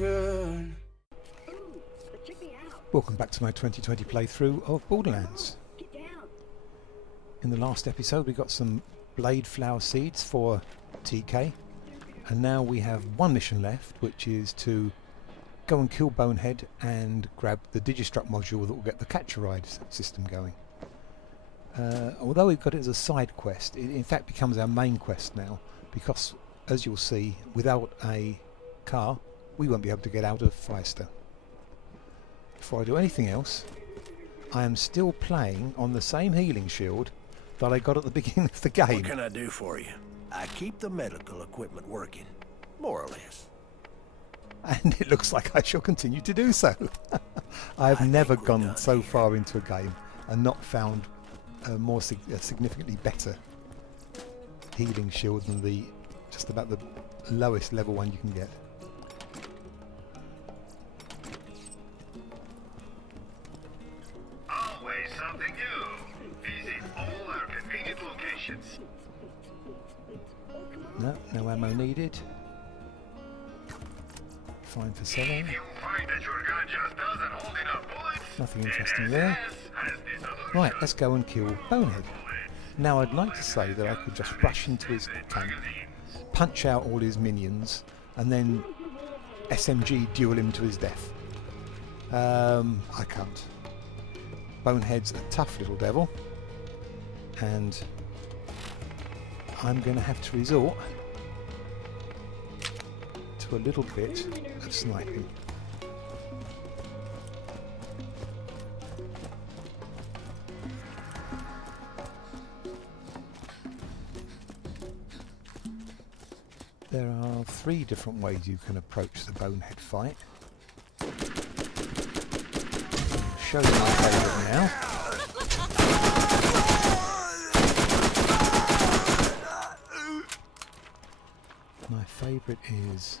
good. Welcome back to my 2020 playthrough of Borderlands. In the last episode we got some blade flower seeds for TK, and now we have one mission left, which is to go and kill Bonehead and grab the Digistruct module that will get the Catch a Ride system going. Although we've got it as a side quest, it in fact becomes our main quest now, because as you'll see, without a car we won't be able to get out of Firestone. Before I do anything else, I am still playing on the same healing shield that I got at the beginning of the game. What can I do for you? I keep the medical equipment working, more or less. And it looks like I shall continue to do so. I have never gone so far into a game and not found a significantly better healing shield than the just about the lowest level one you can get. Always something new. Visit all our convenient locations. No ammo needed. Fine for selling. If you find that your gun just doesn't hold enough bullets, Nothing interesting there. Right, let's go and kill Bonehead. Now I'd like to say that I could just rush into his camp, punch out all his minions, and then SMG duel him to his death. I can't. Bonehead's a tough little devil, and I'm going to have to resort to a little bit of sniping. There are 3 different ways you can approach the Bonehead fight. I'll show you my favourite now. My favourite is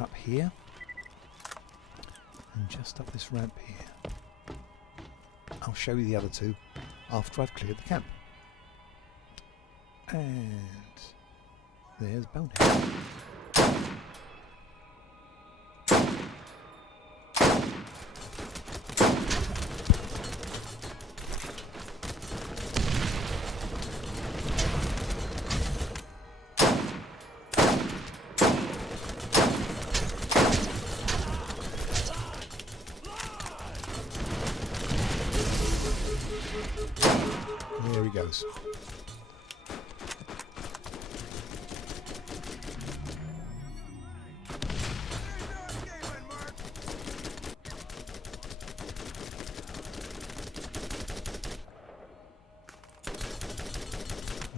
up here, and just up this ramp here. I'll show you the other 2 after I've cleared the camp. And there's Bonehead. There he goes.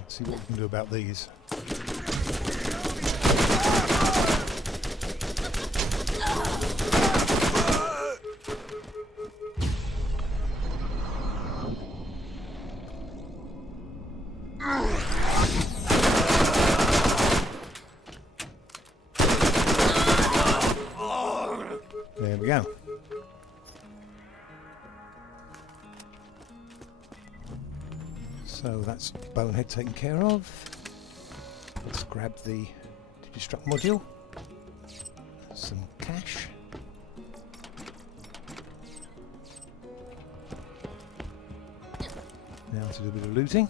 See what we can do about these. There we go. So that's Bonehead taken care of. Let's grab the Digistruct module. Some cash. Now to do a bit of looting.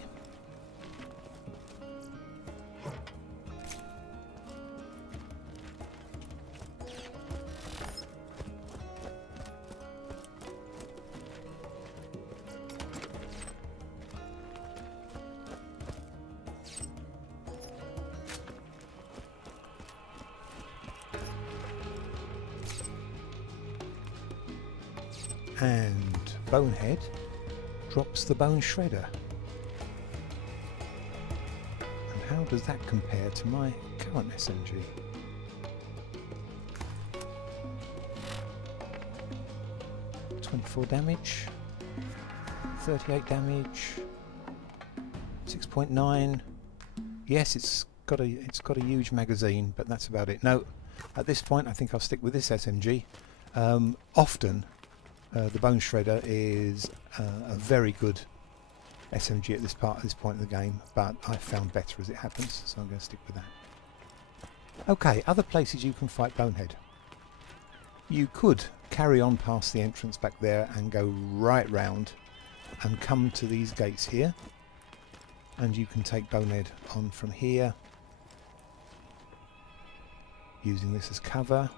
And Bonehead drops the bone shredder. And how does that compare to my current SMG? .24 damage, 38 damage, 6.9. Yes, it's got a huge magazine, but that's about it. No, at this point I think I'll stick with this SMG. Often the Bone Shredder is a very good SMG at this point of the game, but I've found better as it happens, so I'm going to stick with that. Okay, other places you can fight Bonehead. You could carry on past the entrance back there and go right round and come to these gates here, and you can take Bonehead on from here using this as cover.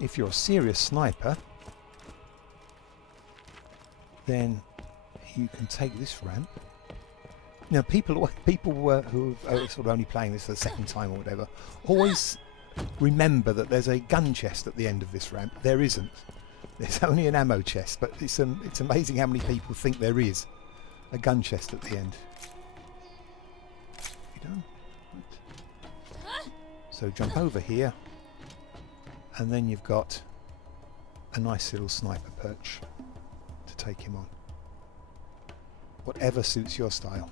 If you're a serious sniper, then you can take this ramp. Now, people who are sort of only playing this for the second time or whatever, always remember that there's a gun chest at the end of this ramp. There isn't. There's only an ammo chest, but it's amazing how many people think there is a gun chest at the end. You done? Right. So jump over here, and then you've got a nice little sniper perch to take him on. Whatever suits your style.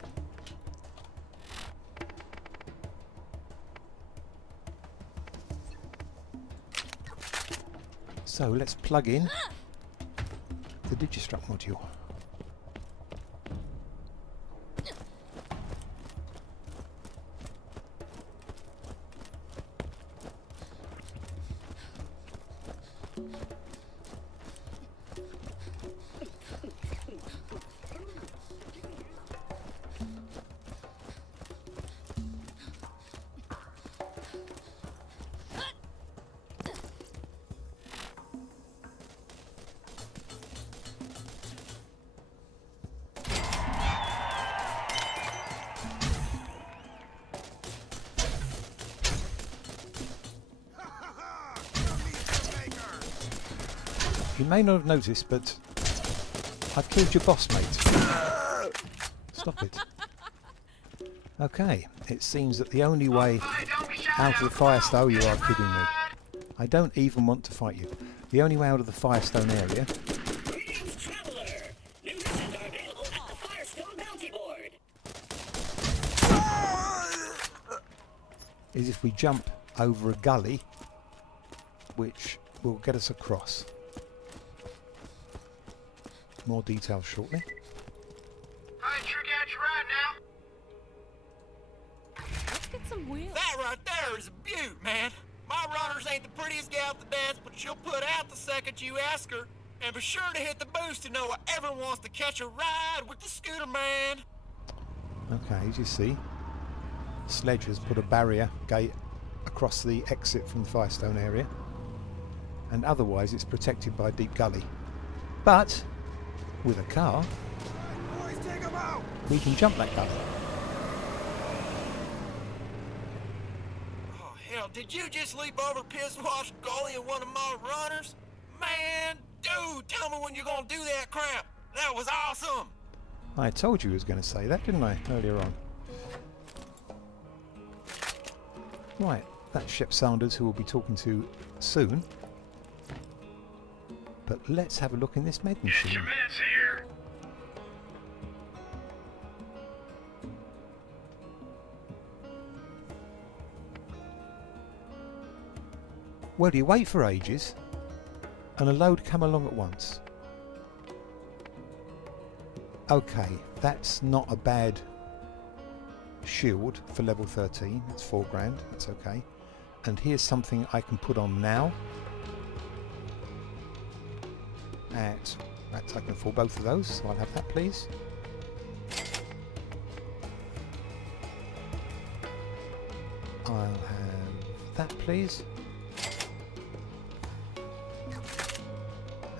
So let's plug in the Digistruct module. You may not have noticed, but I've killed your boss, mate. Stop it. Okay, it seems that the only way out of the Firestone... You are kidding me. I don't even want to fight you. The only way out of the Firestone area... Greetings, traveler! New missions are available at the Firestone bounty board. is if we jump over a gully, which will get us across. More details shortly. I sure got you right now. Let's get some wheels. That right there is a beaut, man. My runners ain't the prettiest gal at the dance, but she'll put out the second you ask her. And be sure to hit the boost to know everyone wants to catch a ride with the scooter man. Okay, as you see, Sledge has put a barrier gate across the exit from the Firestone area, and otherwise it's protected by a deep gully. But with a car, we can jump that gully. Oh, hell, did you just leap over Piss Wash Gully in one of my runners? Man, dude, tell me when you're gonna do that crap. That was awesome. I told you I was going to say that, didn't I, earlier on? Right, that's Shep Sanders, who we'll be talking to soon. But let's have a look in this med Get machine. your minutes here. Well, do you wait for ages and a load come along at once? Okay, that's not a bad shield for level 13. It's 4 grand, that's okay. And here's something I can put on now. I can afford both of those, so I'll have that, please. I'll have that, please.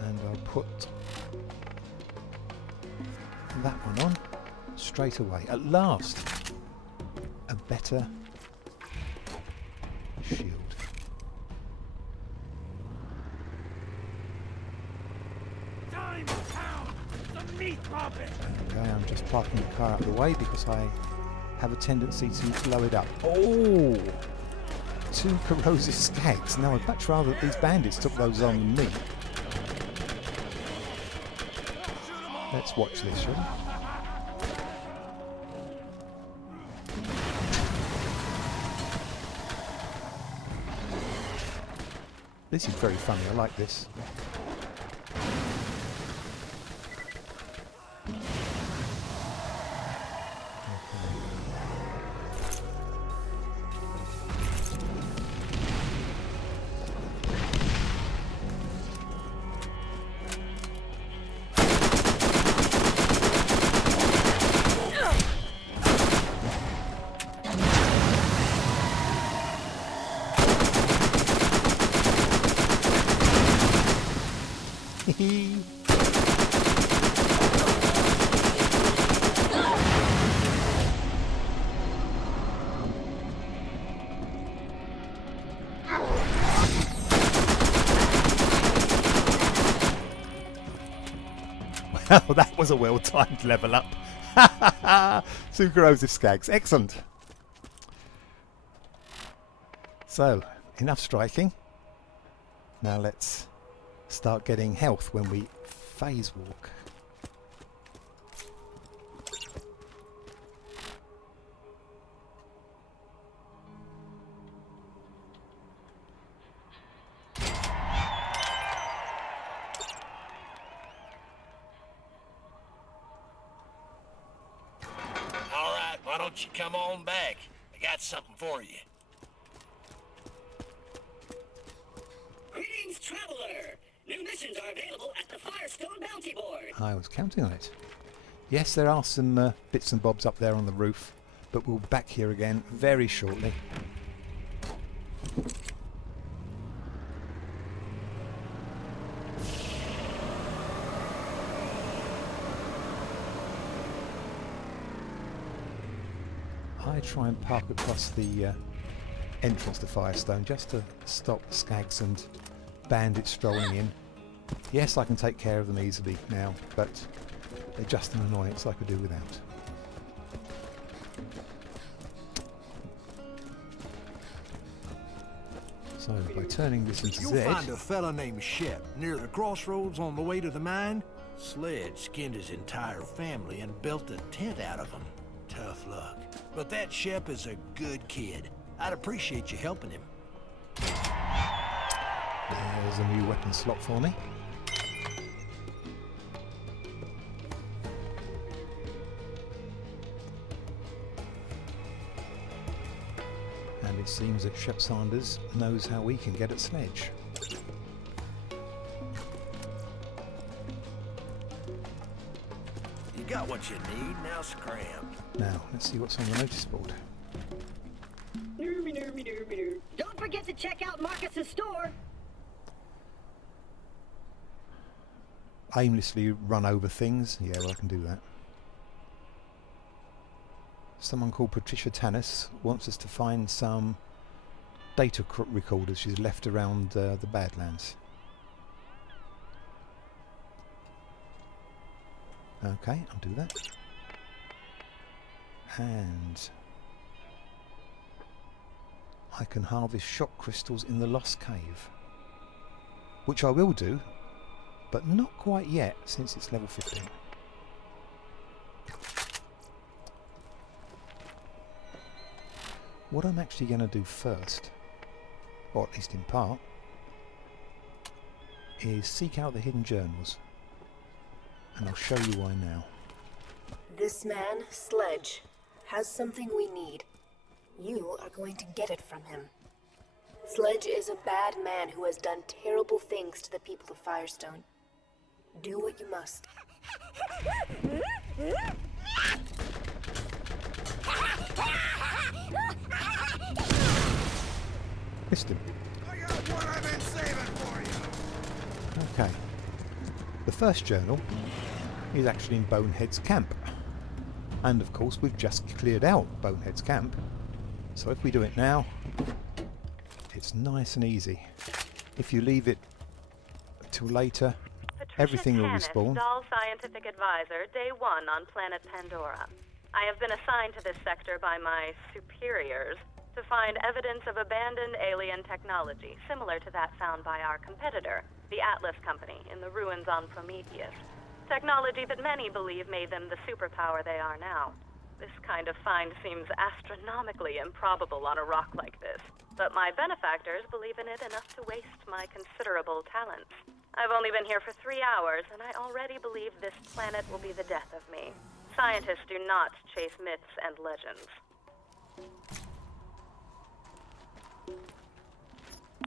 And I'll put that one on straight away. At last, a better shield. Okay, I'm just parking the car out of the way because I have a tendency to blow it up. Oh! 2 corrosive skags. Now I'd much rather that these bandits took those on than me. Let's watch this, shall we? This is very funny, I like this. Hee. Well, that was a well-timed level up. Two corrosive skags. Excellent. So, enough striking. Now let's start getting health when we phase walk. All right, why don't you come on back? I got something for you. Greetings, traveler. New missions are available at the Firestone Bounty Board. I was counting on it. Yes, there are some bits and bobs up there on the roof, but we'll be back here again very shortly. I try and park across the entrance to Firestone just to stop skags and bandits strolling in. Yes, I can take care of them easily now, but they're just an annoyance I could do without. So by turning this into You'll Z, find a fella named Shep near the crossroads on the way to the mine. Sledge skinned his entire family and built a tent out of them. Tough luck. But that Shep is a good kid. I'd appreciate you helping him. there's a new weapon slot for me. And it seems that Shep Sanders knows how we can get at Sledge. You got what you need, now scram. Now, let's see what's on the notice board. Don't forget to check out Marcus's store. Aimlessly run over things. Yeah, well, I can do that. Someone called Patricia Tannis wants us to find some data recorders she's left around the Badlands. Okay, I'll do that. And I can harvest shock crystals in the Lost Cave, which I will do, but not quite yet since it's level 15. What I'm actually going to do first, or at least in part, is seek out the hidden journals, and I'll show you why now. This man, Sledge, has something we need. You are going to get it from him. Sledge is a bad man who has done terrible things to the people of Firestone. Do what you must. Missed him. I got what I've been saving for you. Okay. The first journal is actually in Bonehead's camp. And of course we've just cleared out Bonehead's camp. So if we do it now, it's nice and easy. If you leave it till later, everything will respawn. Dahl Scientific Advisor, Day 1 on planet Pandora. I have been assigned to this sector by my superiors to find evidence of abandoned alien technology, similar to that found by our competitor, the Atlas Company, in the ruins on Prometheus. Technology that many believe made them the superpower they are now. This kind of find seems astronomically improbable on a rock like this, but my benefactors believe in it enough to waste my considerable talents. I've only been here for 3 hours, and I already believe this planet will be the death of me. Scientists do not chase myths and legends.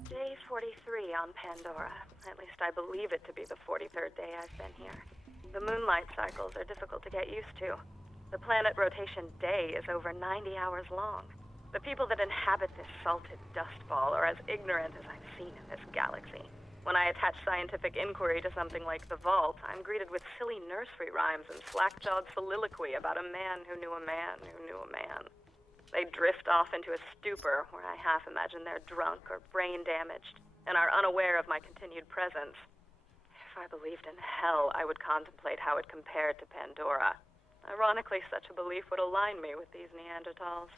Day 43 on Pandora. At least I believe it to be the 43rd day I've been here. The moonlight cycles are difficult to get used to. The planet rotation day is over 90 hours long. The people that inhabit this salted dust ball are as ignorant as I've seen in this galaxy. When I attach scientific inquiry to something like the vault, I'm greeted with silly nursery rhymes and slack-jawed soliloquy about a man who knew a man who knew a man. They drift off into a stupor where I half imagine they're drunk or brain damaged and are unaware of my continued presence. If I believed in hell, I would contemplate how it compared to Pandora. Ironically, such a belief would align me with these Neanderthals.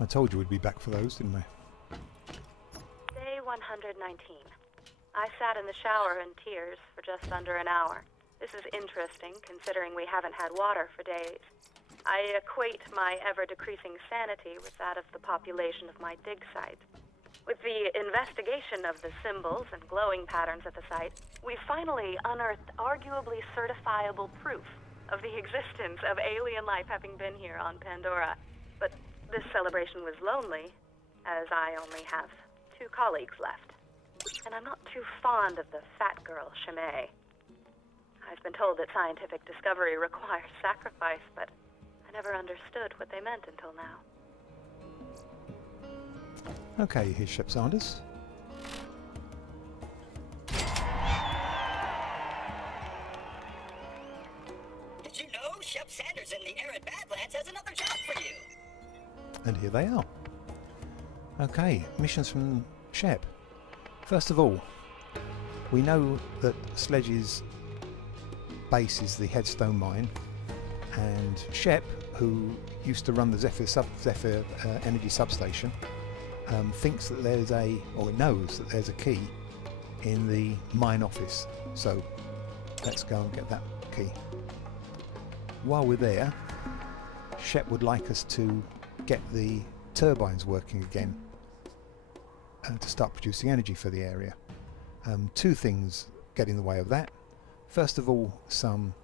I told you we'd be back for those, didn't I? Day 119. I sat in the shower in tears for just under an hour. This is interesting, considering we haven't had water for days. I equate my ever-decreasing sanity with that of the population of my dig site. With the investigation of the symbols and glowing patterns at the site, we finally unearthed arguably certifiable proof of the existence of alien life having been here on Pandora. But this celebration was lonely, as I only have 2 colleagues left. And I'm not too fond of the fat girl, Chimay. I've been told that scientific discovery requires sacrifice, but I never understood what they meant until now. Okay, here's Shep Sanders. Did you know Shep Sanders in the arid Badlands has another job for you? And here they are. Okay, missions from Shep. First of all, we know that Sledge's base is the Headstone mine, and Shep, who used to run the Zephyr energy substation, thinks that there's or knows that there's a key in the mine office. So let's go and get that key. While we're there, Shep would like us to get the turbines working again to start producing energy for the area. 2 things get in the way of that. First of all, some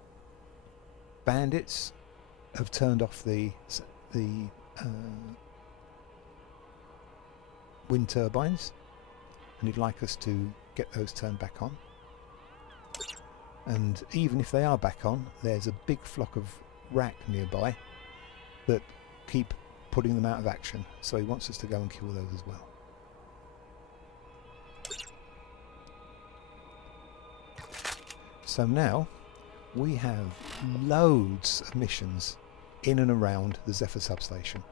bandits have turned off the wind turbines, and he'd like us to get those turned back on. And even if they are back on, there's a big flock of rat nearby that keep putting them out of action, so he wants us to go and kill those as well. So now we have loads of missions in and around the Zephyr substation.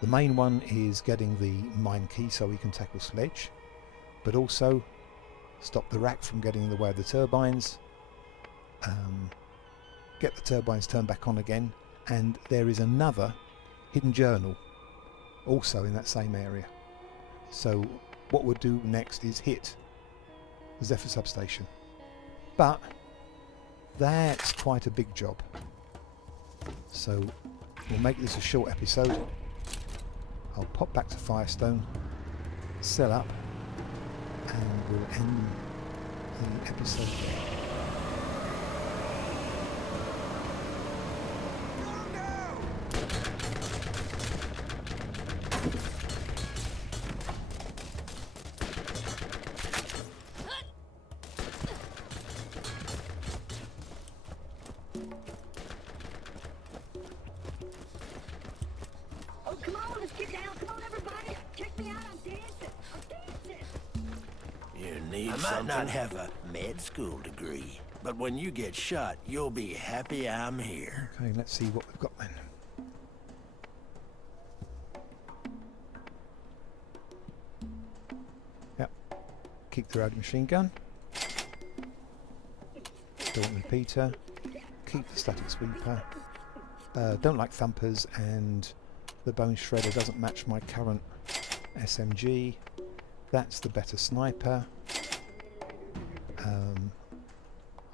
The main one is getting the mine key so we can tackle Sledge, but also stop the rack from getting in the way of the turbines, get the turbines turned back on again, and there is another hidden journal also in that same area. So what we'll do next is hit the Zephyr substation. But that's quite a big job. So we'll make this a short episode. I'll pop back to Firestone, sell up, and we'll end the episode there. Oh, come on, let's get down. Come on, everybody. Check me out. I'm dancing. I'm dancing. You need I might not have a med school degree, but when you get shot, you'll be happy I'm here. Okay, let's see what we've got then. Yep. Keep the rotary machine gun. Don't repeater. Keep the static sweeper. Don't like thumpers, and the bone shredder doesn't match my current SMG. That's the better sniper.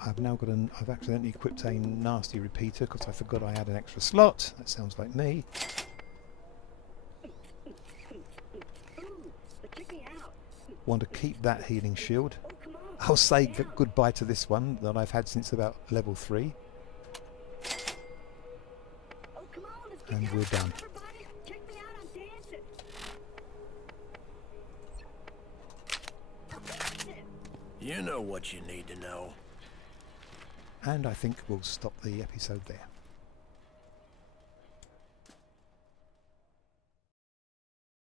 I've accidentally equipped a nasty repeater because I forgot I had an extra slot. That sounds like me. Want to keep that healing shield. I'll say goodbye to this one that I've had since about level 3. And we're done. You know what you need to know. And I think we'll stop the episode there.